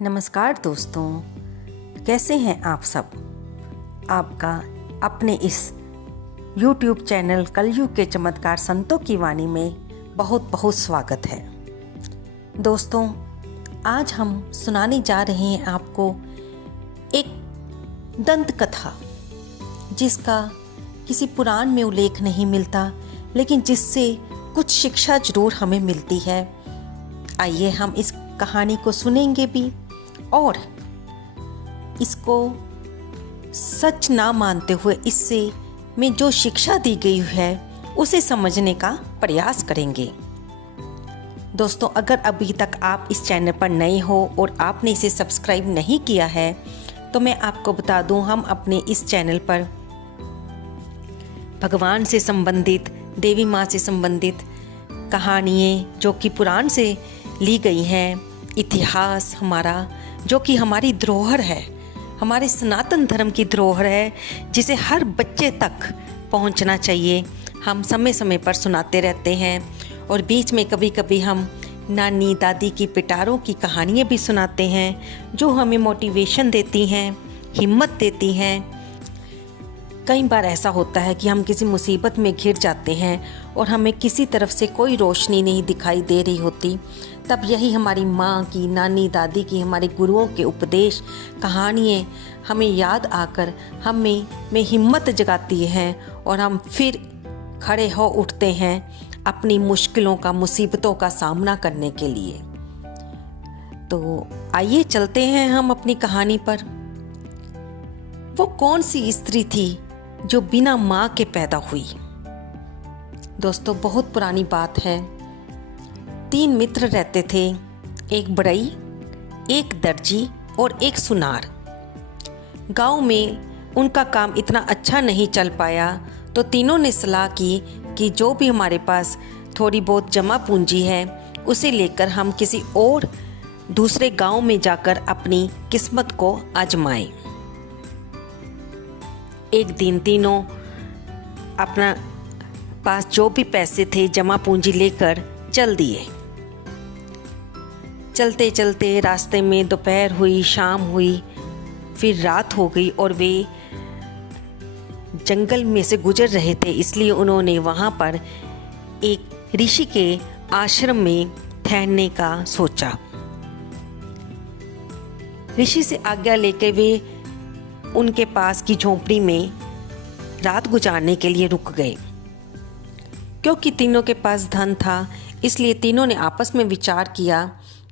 नमस्कार दोस्तों, कैसे हैं आप सब। आपका अपने इस YouTube चैनल कलयुग के चमत्कार संतों की वाणी में बहुत बहुत स्वागत है। दोस्तों, आज हम सुनाने जा रहे हैं आपको एक दंत कथा, जिसका किसी पुराण में उल्लेख नहीं मिलता, लेकिन जिससे कुछ शिक्षा जरूर हमें मिलती है। आइए हम इस कहानी को सुनेंगे भी और इसको सच ना मानते हुए इससे में जो शिक्षा दी गई है उसे समझने का प्रयास करेंगे। दोस्तों, अगर अभी तक आप इस चैनल पर नए हो और आपने इसे सब्सक्राइब नहीं किया है तो मैं आपको बता दूं, हम अपने इस चैनल पर भगवान से संबंधित, देवी माँ से संबंधित कहानियाँ जो कि पुराण से ली गई हैं, इतिहास हमारा जो कि हमारी धरोहर है, हमारे सनातन धर्म की धरोहर है, जिसे हर बच्चे तक पहुंचना चाहिए, हम समय समय पर सुनाते रहते हैं। और बीच में कभी कभी हम नानी दादी की पिटारों की कहानियाँ भी सुनाते हैं, जो हमें मोटिवेशन देती हैं, हिम्मत देती हैं। कई बार ऐसा होता है कि हम किसी मुसीबत में घिर जाते हैं और हमें किसी तरफ से कोई रोशनी नहीं दिखाई दे रही होती, तब यही हमारी माँ की, नानी दादी की, हमारे गुरुओं के उपदेश, कहानियाँ हमें याद आकर हमें हिम्मत जगाती हैं और हम फिर खड़े हो उठते हैं अपनी मुश्किलों का, मुसीबतों का सामना करने के लिए। तो आइए चलते हैं हम अपनी कहानी पर। वो कौन सी स्त्री थी जो बिना माँ के पैदा हुई। दोस्तों, बहुत पुरानी बात है। 3 मित्र रहते थे, एक बढ़ई, एक दर्जी और एक सुनार। गांव में उनका काम इतना अच्छा नहीं चल पाया, तो तीनों ने सलाह की कि जो भी हमारे पास थोड़ी बहुत जमा पूंजी है उसे लेकर हम किसी और दूसरे गांव में जाकर अपनी किस्मत को आजमाएं। एक दिन तीनों अपना पास जो भी पैसे थे जमा पूंजी लेकर चल दिए। चलते चलते रास्ते में दोपहर हुई, शाम हुई, फिर रात हो गई और वे जंगल में से गुजर रहे थे, इसलिए उन्होंने वहाँ पर एक ऋषि के आश्रम में ठहरने का सोचा। ऋषि से आज्ञा लेकर वे उनके पास की झोंपड़ी में रात गुजारने के लिए रुक गए। क्योंकि तीनों के पास धन था, इसलिए तीनों ने आपस में विचार किया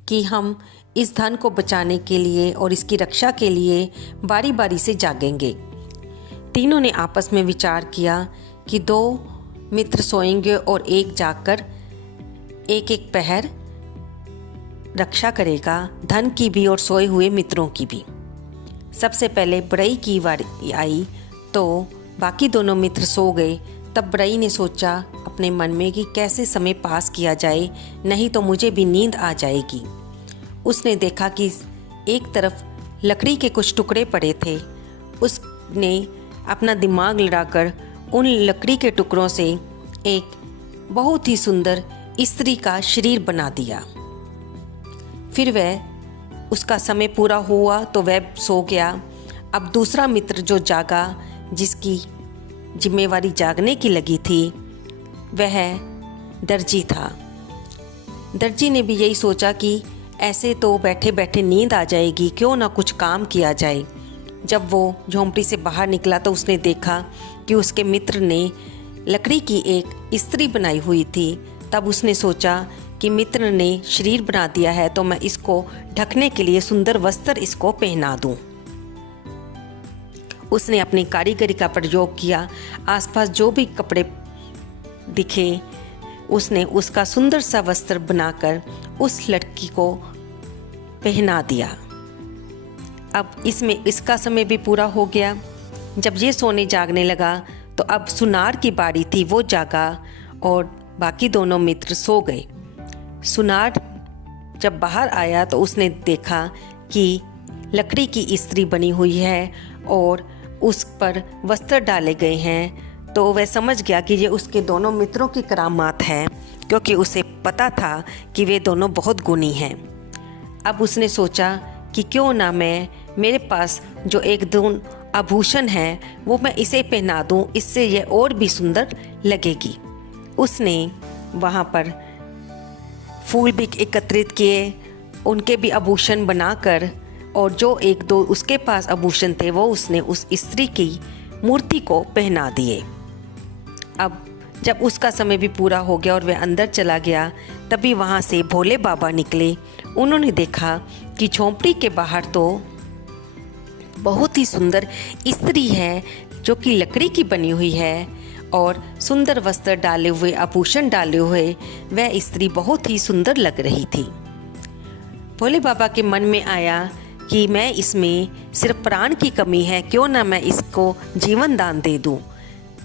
कि हम इस धन को बचाने के लिए और इसकी रक्षा के लिए बारी बारी से जागेंगे। तीनों ने आपस में विचार किया कि 2 मित्र सोएंगे और एक जागकर एक एक पहर रक्षा करेगा, धन की भी और सोए हुए मित्रों की भी। सबसे पहले बढ़ई की बारी आई तो बाकी दोनों मित्र सो गए। तब बढ़ई ने सोचा अपने मन में कि कैसे समय पास किया जाए, नहीं तो मुझे भी नींद आ जाएगी। उसने देखा कि एक तरफ लकड़ी के कुछ टुकड़े पड़े थे। उसने अपना दिमाग लड़ाकर उन लकड़ी के टुकड़ों से एक बहुत ही सुंदर स्त्री का शरीर बना दिया। फिर वह उसका समय पूरा हुआ तो वह सो गया। अब दूसरा मित्र जो जागा, जिसकी जिम्मेवारी जागने की लगी थी, वह दर्जी था। दर्जी ने भी यही सोचा कि ऐसे तो बैठे बैठे नींद आ जाएगी, क्यों ना कुछ काम किया जाए। जब वो झोंपड़ी से बाहर निकला तो उसने देखा कि उसके मित्र ने लकड़ी की एक स्त्री बनाई हुई थी। तब उसने सोचा कि मित्र ने शरीर बना दिया है तो मैं इसको ढकने के लिए सुंदर वस्त्र इसको पहना दूं। उसने अपनी कारीगरी का प्रयोग किया। आसपास जो भी कपड़े दिखे उसने उसका सुंदर सा वस्त्र बनाकर उस लड़की को पहना दिया। अब इसमें इसका समय भी पूरा हो गया। जब ये सोने जागने लगा तो अब सुनार की बारी थी। वो जागा और बाकी दोनों मित्र सो गए। सुनार जब बाहर आया तो उसने देखा कि लकड़ी की स्त्री बनी हुई है और उस पर वस्त्र डाले गए हैं, तो वह समझ गया कि ये उसके दोनों मित्रों की करामात है, क्योंकि उसे पता था कि वे दोनों बहुत गुणी हैं। अब उसने सोचा कि क्यों ना मेरे पास जो एक दो आभूषण है वो मैं इसे पहना दूं, इससे यह और भी सुंदर लगेगी। उसने वहाँ पर फूल भी एकत्रित किए, उनके भी आभूषण बनाकर, और जो एक दो उसके पास आभूषण थे वो उसने उस स्त्री की मूर्ति को पहना दिए। अब जब उसका समय भी पूरा हो गया और वह अंदर चला गया, तभी वहाँ से भोले बाबा निकले। उन्होंने देखा कि झोंपड़ी के बाहर तो बहुत ही सुंदर स्त्री है जो कि लकड़ी की बनी हुई है और सुंदर वस्त्र डाले हुए, आभूषण डाले हुए वह स्त्री बहुत ही सुंदर लग रही थी। भोले बाबा के मन में आया कि मैं इसमें सिर्फ प्राण की कमी है, क्यों ना मैं इसको जीवन दान दे दूं।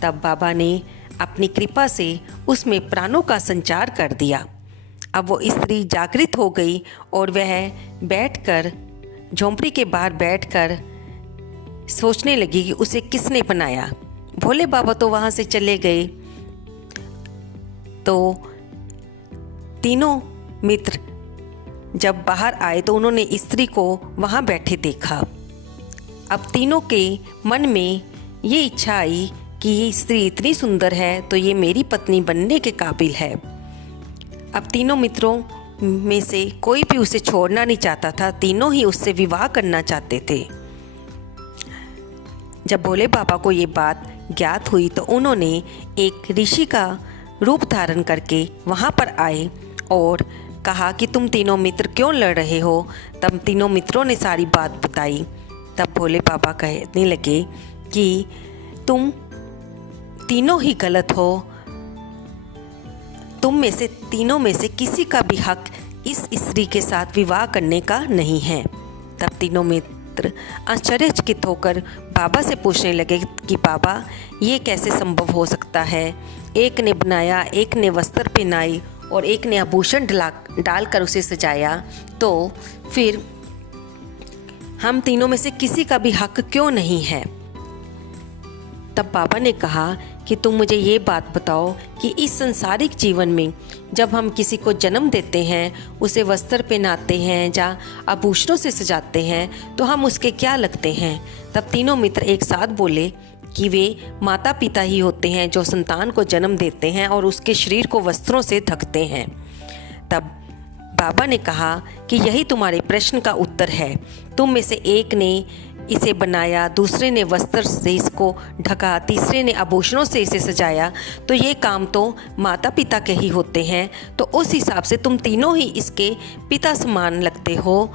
तब बाबा ने अपनी कृपा से उसमें प्राणों का संचार कर दिया। अब वो स्त्री जागृत हो गई और वह बैठकर, झोंपड़ी के बाहर बैठकर सोचने लगी कि उसे किसने बनाया। भोले बाबा तो वहाँ से चले गए, तो तीनों मित्र जब बाहर आए तो उन्होंने स्त्री को वहाँ बैठे देखा। अब तीनों के मन में ये इच्छा आई कि ये स्त्री इतनी सुंदर है तो ये मेरी पत्नी बनने के काबिल है। अब तीनों मित्रों में से कोई भी उसे छोड़ना नहीं चाहता था, तीनों ही उससे विवाह करना चाहते थे। जब भोले बाबा को ये बात ज्ञात हुई तो उन्होंने एक ऋषि का रूप धारण करके वहाँ पर आए और कहा कि तुम तीनों मित्र क्यों लड़ रहे हो। तब तीनों मित्रों ने सारी बात बताई। तब भोले बाबा कहने लगे कि तुम तीनों ही गलत हो, तुम में से तीनों में से किसी का भी हक इस स्त्री के साथ विवाह करने का नहीं है। तब तीनों मित्र आश्चर्यचकित होकर बाबा से पूछने लगे कि बाबा ये कैसे संभव हो सकता है। एक ने बनाया, एक ने वस्त्र पहनाई और एक ने आभूषण डालकर उसे सजाया, तो फिर हम तीनों में से किसी का भी हक क्यों नहीं है। तब बाबा ने कहा कि तुम मुझे ये बात बताओ कि इस संसारिक जीवन में जब हम किसी को जन्म देते हैं, उसे वस्त्र पहनाते हैं या आभूषणों से सजाते हैं, तो हम उसके क्या लगते हैं। तब तीनों मित्र एक साथ बोले कि वे माता पिता ही होते हैं जो संतान को जन्म देते हैं और उसके शरीर को वस्त्रों से ढकते हैं। तब बाबा ने कहा कि यही तुम्हारे प्रश्न का उत्तर है। तुम में से एक ने इसे बनाया, दूसरे ने वस्त्र से इसको ढका, तीसरे ने आभूषणों से इसे सजाया, तो ये काम तो माता पिता के ही होते हैं। तो उस हिसाब से तुम तीनों ही इसके पिता समान लगते हो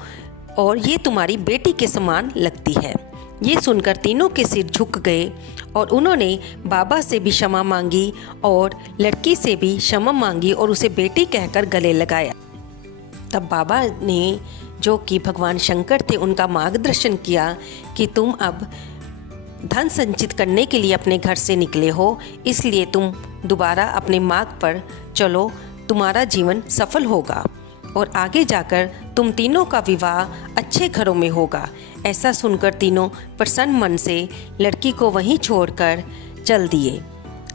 और ये तुम्हारी बेटी के समान लगती है। ये सुनकर तीनों के सिर झुक गए और उन्होंने बाबा से भी क्षमा मांगी और लड़की से भी क्षमा मांगी और उसे बेटी कहकर गले लगाया। तब बाबा ने, जो कि भगवान शंकर थे, उनका मार्गदर्शन किया कि तुम अब धन संचित करने के लिए अपने घर से निकले हो, इसलिए तुम दोबारा अपने मार्ग पर चलो, तुम्हारा जीवन सफल होगा और आगे जाकर तुम तीनों का विवाह अच्छे घरों में होगा। ऐसा सुनकर तीनों प्रसन्न मन से लड़की को वहीं छोड़कर चल दिए।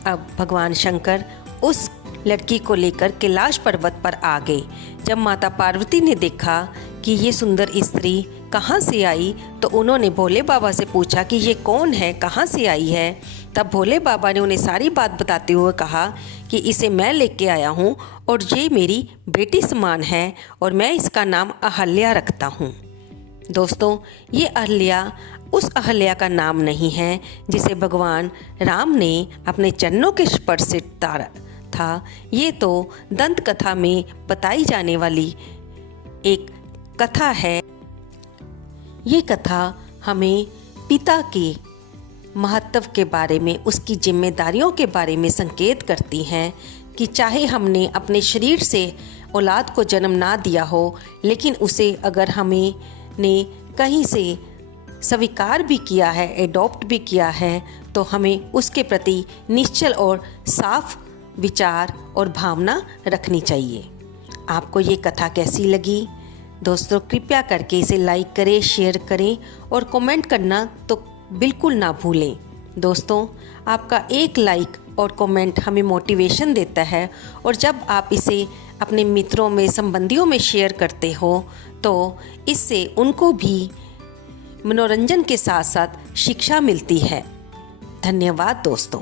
अब भगवान शंकर उस लड़की को लेकर कैलाश पर्वत पर आ गए। जब माता पार्वती ने देखा कि ये सुंदर स्त्री कहाँ से आई, तो उन्होंने भोले बाबा से पूछा कि ये कौन है, कहाँ से आई है। तब भोले बाबा ने उन्हें सारी बात बताते हुए कहा कि इसे मैं लेके आया हूँ और ये मेरी बेटी समान है और मैं इसका नाम अहल्या रखता हूँ। दोस्तों, ये अहल्या उस अहल्या का नाम नहीं है जिसे भगवान राम ने अपने चरणों के स्पर्श से तारा था। ये तो दंत कथा में बताई जाने वाली एक कथा है। ये कथा हमें पिता के महत्व के बारे में, उसकी जिम्मेदारियों के बारे में संकेत करती हैं कि चाहे हमने अपने शरीर से औलाद को जन्म ना दिया हो, लेकिन उसे अगर हमें ने कहीं से स्वीकार भी किया है, एडॉप्ट भी किया है, तो हमें उसके प्रति निश्चल और साफ विचार और भावना रखनी चाहिए। आपको ये कथा कैसी लगी? दोस्तों, कृपया करके इसे लाइक करें, शेयर करें और कमेंट करना तो बिल्कुल ना भूलें। दोस्तों, आपका एक लाइक और कमेंट हमें मोटिवेशन देता है और जब आप इसे अपने मित्रों में, संबंधियों में शेयर करते हो तो इससे उनको भी मनोरंजन के साथ साथ शिक्षा मिलती है। धन्यवाद दोस्तों।